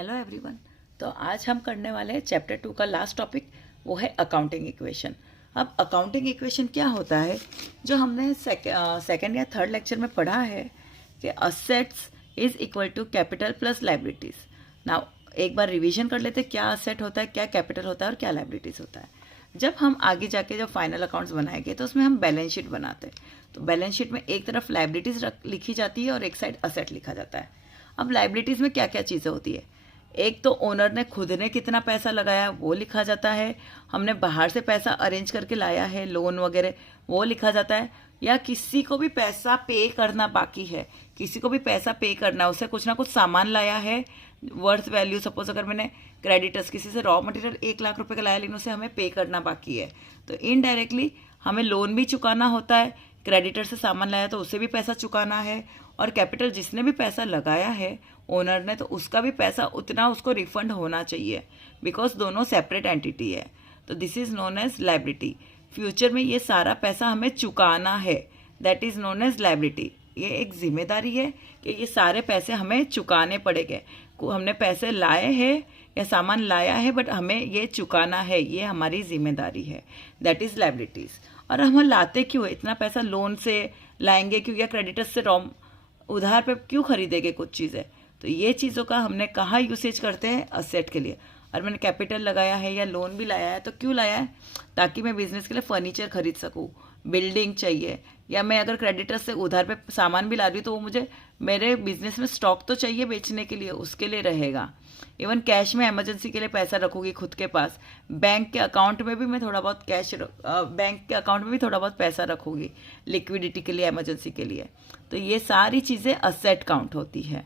Hello everyone. तो आज हम करने वाले हैं चैप्टर 2 का लास्ट टॉपिक, वो है अकाउंटिंग इक्वेशन। अब अकाउंटिंग इक्वेशन क्या होता है, जो हमने सेकेंड या थर्ड लेक्चर में पढ़ा है कि assets is equal to capital plus liabilities. Now एक बार रिवीजन कर लेते हैं, क्या असेट होता है, क्या कैपिटल होता है और क्या लाइबिलिटीज होता है। जब हम आगे जाके जब फाइनल अकाउंट्स बनाएंगे तो उसमें हम बैलेंस शीट बनाते हैं। तो बैलेंस शीट में एक तरफ लाइबिलिटीज लिखी जाती है और एक साइड असेट लिखा जाता है। अब लाइबिलिटीज में क्या क्या चीज़ें होती है, एक तो ओनर ने खुद ने कितना पैसा लगाया वो लिखा जाता है, हमने बाहर से पैसा अरेंज करके लाया है, लोन वगैरह वो लिखा जाता है, या किसी को भी पैसा पे करना बाकी है, किसी को भी पैसा पे करना है, उसे कुछ ना कुछ सामान लाया है वर्थ वैल्यू। सपोज अगर मैंने क्रेडिटर्स किसी से रॉ मटेरियल 1 लाख रुपए का लाया लेकिन उसे हमें पे करना बाकी है, तो इनडायरेक्टली हमें लोन भी चुकाना होता है। क्रेडिटर से सामान लाया तो उसे भी पैसा चुकाना है, और कैपिटल जिसने भी पैसा लगाया है ओनर ने, तो उसका भी पैसा उतना उसको रिफंड होना चाहिए, बिकॉज दोनों सेपरेट एंटिटी है। तो this is known as liability. Future में ये सारा पैसा हमें चुकाना है, that is known as liability. ये एक जिम्मेदारी है कि ये सारे पैसे हमें चुकाने पड़ेंगे। हमने पैसे लाए हैं या सामान लाया है, बट हमें ये चुकाना है, ये हमारी जिम्मेदारी है, दैट इज लाइबिलिटीज। और हम लाते क्यों है इतना पैसा, लोन से लाएंगे क्यों, या क्रेडिटर्स से रॉ उधार पे क्यों खरीदेंगे कुछ चीज़ें। तो ये चीज़ों का हमने कहाँ यूसेज करते हैं, असेट के लिए। और मैंने कैपिटल लगाया है या लोन भी लाया है तो क्यों लाया है, ताकि मैं बिजनेस के लिए फर्नीचर खरीद सकूँ, बिल्डिंग चाहिए, या मैं अगर क्रेडिटर से उधार पे सामान भी ला रही हूँ तो वो मुझे मेरे बिजनेस में स्टॉक तो चाहिए बेचने के लिए, उसके लिए रहेगा। इवन कैश में इमरजेंसी के लिए पैसा रखूँगी खुद के पास, बैंक के अकाउंट में भी मैं थोड़ा बहुत बैंक के अकाउंट में भी थोड़ा बहुत पैसा रखूँगी लिक्विडिटी के लिए, इमरजेंसी के लिए। तो ये सारी चीज़ें असेट काउंट होती है,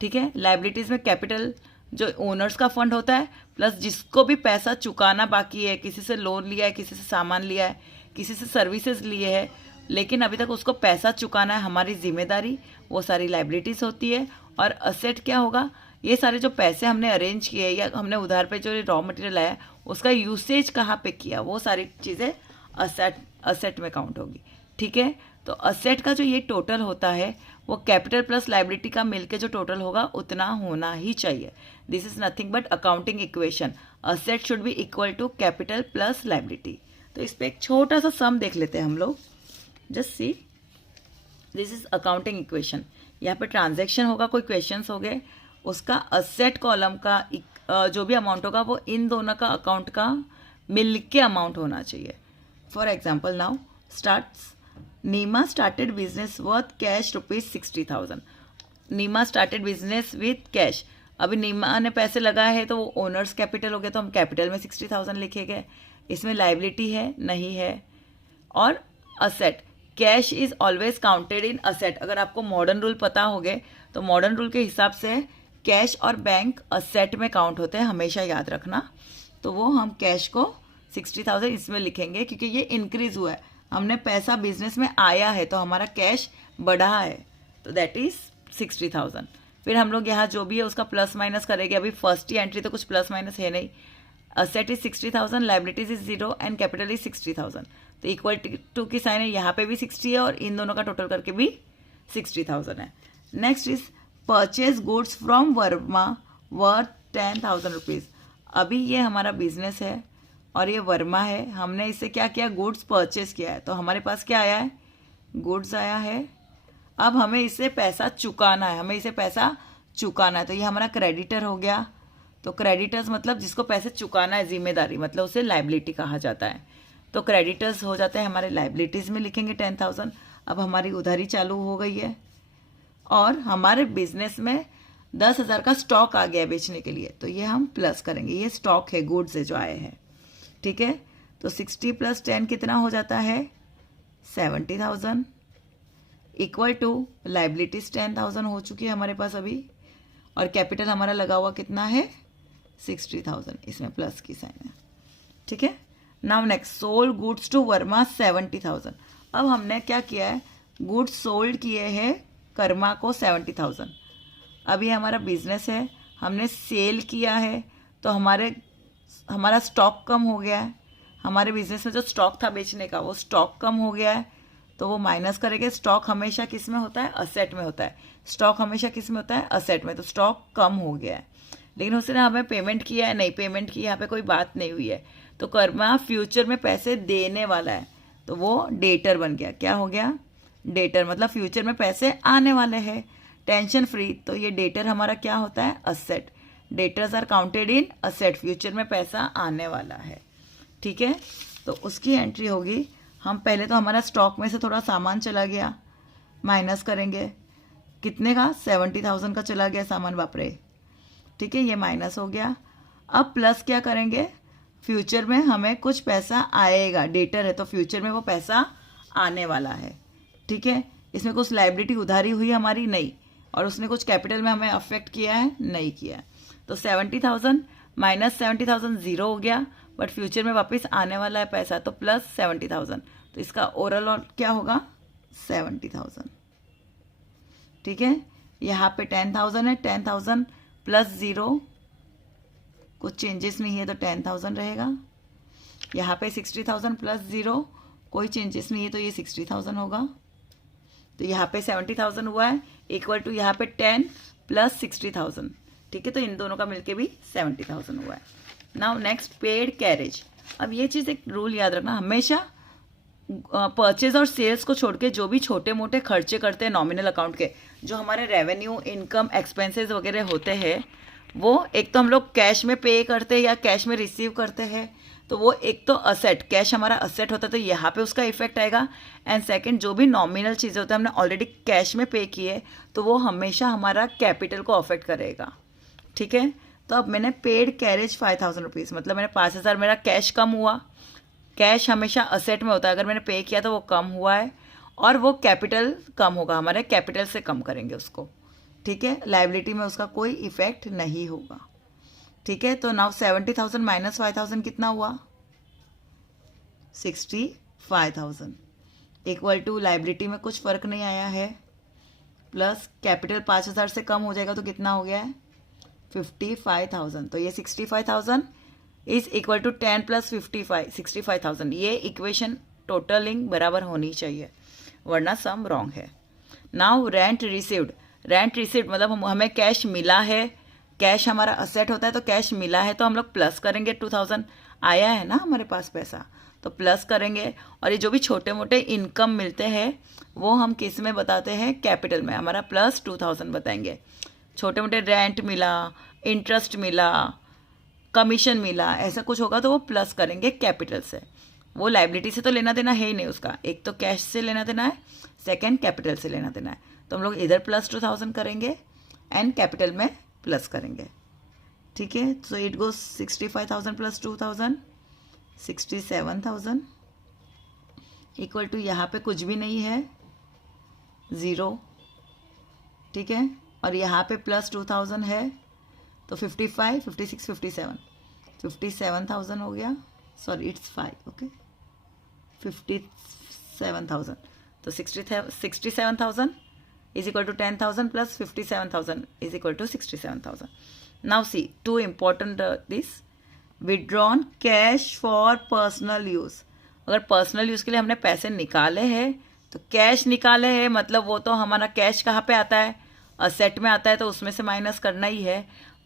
ठीक है। लाइबिलिटीज़ में कैपिटल जो ओनर्स का फंड होता है, प्लस जिसको भी पैसा चुकाना बाकी है, किसी से लोन लिया है, किसी से सामान लिया है, किसी से सर्विसेज लिए हैं, लेकिन अभी तक उसको पैसा चुकाना है, हमारी जिम्मेदारी, वो सारी लाइबिलिटीज़ होती है। और असेट क्या होगा, ये सारे जो पैसे हमने अरेंज किए या हमने उधार पे जो रॉ मटेरियल लाया उसका यूसेज कहाँ पे किया, वो सारी चीज़ें असेट में काउंट होगी, ठीक है। तो असेट का जो ये टोटल होता है वो कैपिटल प्लस लाइबिलिटी का मिलके जो टोटल होगा उतना होना ही चाहिए। This is nothing but accounting equation, asset should be equal to capital plus liability. तो इस पर एक छोटा सा सम देख लेते हैं हम लोग, just see, this is accounting equation. यहाँ पे ट्रांजैक्शन होगा, कोई क्वेश्चंस हो गए, उसका असेट कॉलम का जो भी अमाउंट होगा वो इन दोनों का अकाउंट का मिलके अमाउंट होना चाहिए। For example now starts, Neema started business worth cash ₹60,000। Neema started business with cash. अभी नीमा ने पैसे लगाए हैं तो वो ओनर्स कैपिटल हो गया, तो हम कैपिटल में 60,000 लिखेंगे। इसमें लाइबिलिटी है नहीं है। और asset, cash is always counted in asset. अगर आपको मॉडर्न रूल पता हो गए तो मॉडर्न रूल के हिसाब से कैश और बैंक असेट में काउंट होते हैं, हमेशा याद रखना। तो वो हम कैश को 60,000 इसमें लिखेंगे क्योंकि ये इंक्रीज हुआ है, हमने पैसा बिजनेस में आया है तो हमारा कैश बढ़ा है, तो दैट इज 60,000। फिर हम लोग यहाँ जो भी है उसका प्लस माइनस करेंगे। अभी फर्स्ट ही एंट्री तो कुछ प्लस माइनस है नहीं। Asset is 60,000, liabilities is 0 and capital is 60,000। तो इक्वल टू की साइन है, यहाँ पे भी 60 है और इन दोनों का टोटल करके भी 60,000 है। Next is purchase goods from Verma worth 10,000 rupees. अभी ये हमारा बिजनेस है और ये वर्मा है, हमने इससे क्या किया, गुड्स परचेज किया है, तो हमारे पास क्या आया है, गुड्स आया है। अब हमें इससे पैसा चुकाना है, हमें इसे पैसा चुकाना है, तो ये हमारा क्रेडिटर हो गया। तो क्रेडिटर्स मतलब जिसको पैसे चुकाना है, जिम्मेदारी, मतलब उसे लाइबिलिटी कहा जाता है। तो क्रेडिटर्स हो जाते हैं हमारे लाइबिलिटीज़ में लिखेंगे 10,000। अब हमारी उधारी चालू हो गई है और हमारे बिजनेस में 10,000 का स्टॉक आ गया बेचने के लिए, तो ये हम प्लस करेंगे, ये स्टॉक है, गुड्स है जो आए हैं, ठीक है। तो 60 + 10 कितना हो जाता है, 70,000 इक्वल टू लाइबिलिटीज 10,000 हो चुकी है हमारे पास अभी, और कैपिटल हमारा लगा हुआ कितना है, 60,000, इसमें प्लस की साइन है, ठीक है। Now next, sold goods to Verma 70,000। अब हमने क्या किया है, गुड्स सोल्ड किए हैं कर्मा को 70,000। अब ये हमारा बिजनेस है, हमने सेल किया है तो हमारा स्टॉक कम हो गया है। हमारे बिजनेस में जो स्टॉक था बेचने का वो स्टॉक कम हो गया है, तो वो माइनस करेंगे। स्टॉक हमेशा किस में होता है, असेट में होता है। स्टॉक हमेशा किस में होता है, असेट में, तो स्टॉक कम हो गया है। लेकिन उसने हमें पेमेंट किया है, नहीं पेमेंट की, यहाँ पे कोई बात नहीं हुई है। तो कर्मा फ्यूचर में पैसे देने वाला है, तो वो डेटर बन गया। क्या हो गया? डेटर, मतलब फ्यूचर में पैसे आने वाले हैं। टेंशन फ्री, तो ये डेटर हमारा क्या होता है? Asset. Debtors are counted in asset, future में पैसा आने वाला है। ठीक है, तो उसकी एंट्री होगी, हम पहले तो हमारा स्टॉक में से थोड़ा सामान चला गया, माइनस करेंगे। कितने का? 70,000 का चला गया सामान, बाप रे। ठीक है, ये माइनस हो गया। अब प्लस क्या करेंगे? फ्यूचर में हमें कुछ पैसा आएगा, डेटर है तो फ्यूचर में वो पैसा आने वाला है। ठीक है, इसमें कुछ लाइबिलिटी उधारी हुई हमारी? नहीं। और उसने कुछ कैपिटल में हमें अफेक्ट किया है? नहीं किया है। तो 70,000 माइनस 70,000 जीरो हो गया, बट फ्यूचर में वापस आने वाला है पैसा, तो प्लस 70,000। तो इसका ओवरऑल क्या होगा? 70,000। ठीक है, यहाँ पे 10,000 है, 10,000 प्लस जीरो, कुछ चेंजेस नहीं है तो 10,000 रहेगा। यहाँ पे 60,000 प्लस जीरो, कोई चेंजेस नहीं है तो ये 60,000 होगा। तो यहाँ पे 70,000 हुआ है, इक्वल टू यहाँ पे 10 प्लस 60,000। ठीक है, तो इन दोनों का मिलके भी 70,000 हुआ है। Now next, paid carriage. अब ये चीज़ एक रूल याद रखना, हमेशा परचेज और सेल्स को छोड़ के जो भी छोटे मोटे खर्चे करते हैं नॉमिनल अकाउंट के, जो हमारे रेवेन्यू, इनकम, एक्सपेंसेस वगैरह होते हैं, वो एक तो हम लोग कैश में पे करते हैं या कैश में रिसीव करते हैं, तो वो एक तो असेट, कैश हमारा असेट होता है तो यहाँ पे उसका इफेक्ट आएगा। एंड सेकंड, जो भी नॉमिनल चीज़ें होती हैं हमने ऑलरेडी कैश में पे किए, तो वो हमेशा हमारा कैपिटल को अफेक्ट करेगा। ठीक है, तो अब मैंने पेड कैरेज 5,000 रुपीज़, मतलब मैंने 5,000 मेरा कैश कम हुआ। कैश हमेशा असेट में होता है, अगर मैंने पे किया तो वो कम हुआ है, और वो कैपिटल कम होगा, हमारे कैपिटल से कम करेंगे उसको। ठीक है, लाइबिलिटी में उसका कोई इफेक्ट नहीं होगा। ठीक है, तो नाउ 70,000 माइनस 5,000 कितना हुआ? 65,000 इक्वल टू लाइबिलिटी में कुछ फर्क नहीं आया है, प्लस कैपिटल 5,000 से कम हो जाएगा तो कितना हो गया है? 55,000। तो ये 65,000 इज इक्वल टू 10 प्लस 65,000। ये इक्वेशन टोटलिंग बराबर होनी चाहिए, वरना सम रॉन्ग है। Now rent received. Rent received मतलब हमें कैश मिला है, कैश हमारा असेट होता है तो कैश मिला है तो हम लोग प्लस करेंगे। 2,000 आया है ना हमारे पास पैसा, तो प्लस करेंगे। और ये जो भी छोटे मोटे इनकम मिलते हैं वो हम किस में बताते हैं? कैपिटल में, हमारा प्लस 2,000 बताएंगे। छोटे मोटे रेंट मिला, इंटरेस्ट मिला, कमीशन मिला, ऐसा कुछ होगा तो वो प्लस करेंगे कैपिटल से। वो लाइबिलिटी से तो लेना देना है ही नहीं उसका, एक तो कैश से लेना देना है, सेकंड कैपिटल से लेना देना है। तो हम लोग इधर प्लस 2,000 करेंगे एंड कैपिटल में प्लस करेंगे। ठीक है, तो इट गोज 65,000 प्लस 2,000, 67,000 इक्वल टू यहाँ पे कुछ भी नहीं है, ज़ीरो। ठीक है, और यहाँ पे प्लस 2,000 है तो 55, 56, 57,000 हो गया। Sorry it's 5, okay, 57,000। तो 67,000 is equal to 10,000 plus 57,000 is equal to 67,000. Now see, two important this withdrawn cash for personal use. अगर पर्सनल यूज़ के लिए हमने पैसे निकाले हैं तो कैश निकाले हैं, मतलब वो तो हमारा कैश कहाँ पे आता है? असेट में आता है, तो उसमें से माइनस करना ही है।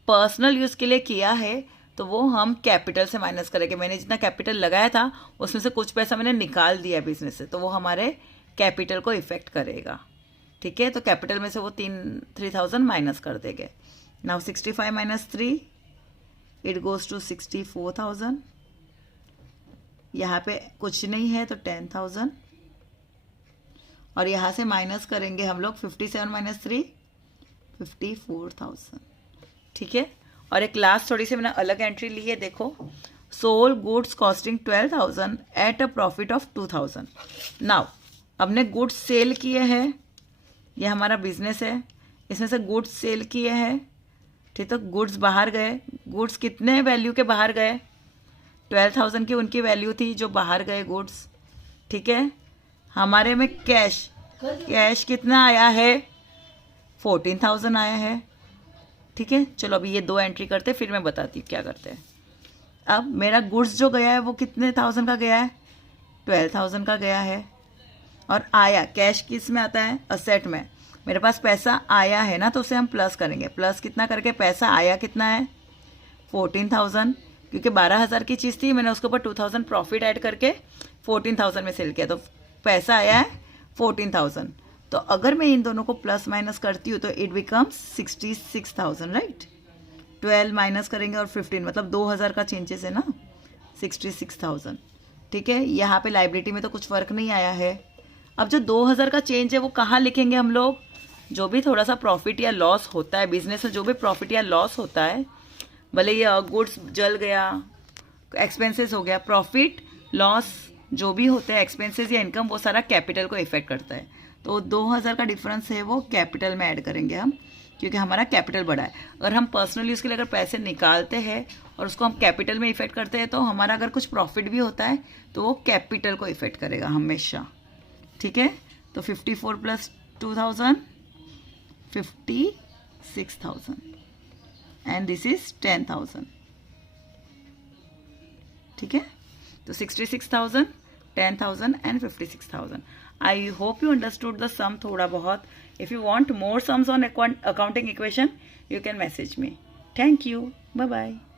पर्सनल यूज़ के लिए किया है तो वो हम कैपिटल से माइनस करेंगे। मैंने जितना कैपिटल लगाया था उसमें से कुछ पैसा मैंने निकाल दिया बिजनेस से, तो वो हमारे कैपिटल को इफेक्ट करेगा। ठीक है, तो कैपिटल में से वो 3,000 माइनस कर देंगे। Now 65 minus 3 it goes to 64,000। यहाँ पे कुछ नहीं है तो 10,000, और यहाँ से माइनस करेंगे हम लोग 57 माइनस 3 54,000। ठीक है, और एक लास्ट थोड़ी सी मैंने अलग एंट्री ली है, देखो, sold goods costing 12,000 at a profit of 2,000। Now हमने गुड्स सेल किए हैं, ये हमारा बिजनेस है, इसमें से गुड्स सेल किए हैं। ठीक, तो गुड्स बाहर गए। गुड्स कितने वैल्यू के बाहर गए? 12,000 की उनकी वैल्यू थी जो बाहर गए गुड्स। ठीक है, हमारे में कैश कितना आया है? 14,000 आया है। ठीक है, चलो अभी ये दो एंट्री करते फिर मैं बताती हूँ क्या करते हैं। अब मेरा गुड्स जो गया है वो कितने 1,000 का गया है? 12,000 का गया है। और आया कैश किस में आता है? असेट में। मेरे पास पैसा आया है ना, तो उसे हम प्लस करेंगे। प्लस कितना करके पैसा आया कितना है? 14,000, क्योंकि 12,000 की चीज़ थी, मैंने उसके ऊपर 2,000 प्रॉफिट ऐड करके 14,000 में सेल किया, तो पैसा आया है 14,000। तो अगर मैं इन दोनों को प्लस माइनस करती हूँ तो इट बिकम्स 66,000, राइट। 12 माइनस करेंगे और 15, मतलब 2,000 का चेंजेस है ना, 66,000। ठीक है, यहाँ पे लाइबिलिटी में तो कुछ फ़र्क नहीं आया है। अब जो 2,000 का चेंज है वो कहाँ लिखेंगे हम लोग? जो भी थोड़ा सा प्रॉफिट या लॉस होता है बिजनेस में, जो भी प्रॉफिट या लॉस होता है, भले ये गुड्स जल गया, एक्सपेंसेस हो गया, प्रॉफिट लॉस जो भी होते हैं, एक्सपेंसेस या इनकम, वो सारा कैपिटल को इफेक्ट करता है। तो 2,000 का डिफरेंस है वो कैपिटल में ऐड करेंगे हम, क्योंकि हमारा कैपिटल बढ़ा है। अगर हम पर्सनल यूज़ के लिए अगर पैसे निकालते हैं और उसको हम कैपिटल में इफेक्ट करते हैं, तो हमारा अगर कुछ प्रॉफिट भी होता है तो वो कैपिटल को इफेक्ट करेगा हमेशा। ठीक है, तो 54 प्लस 2,000 56,000 एंड दिस इज 10,000। ठीक है, तो 66,000, 10,000 and 56,000। I hope you understood the sum थोड़ा बहुत. If you want more sums on accounting equation, you can message me. Thank you. Bye bye.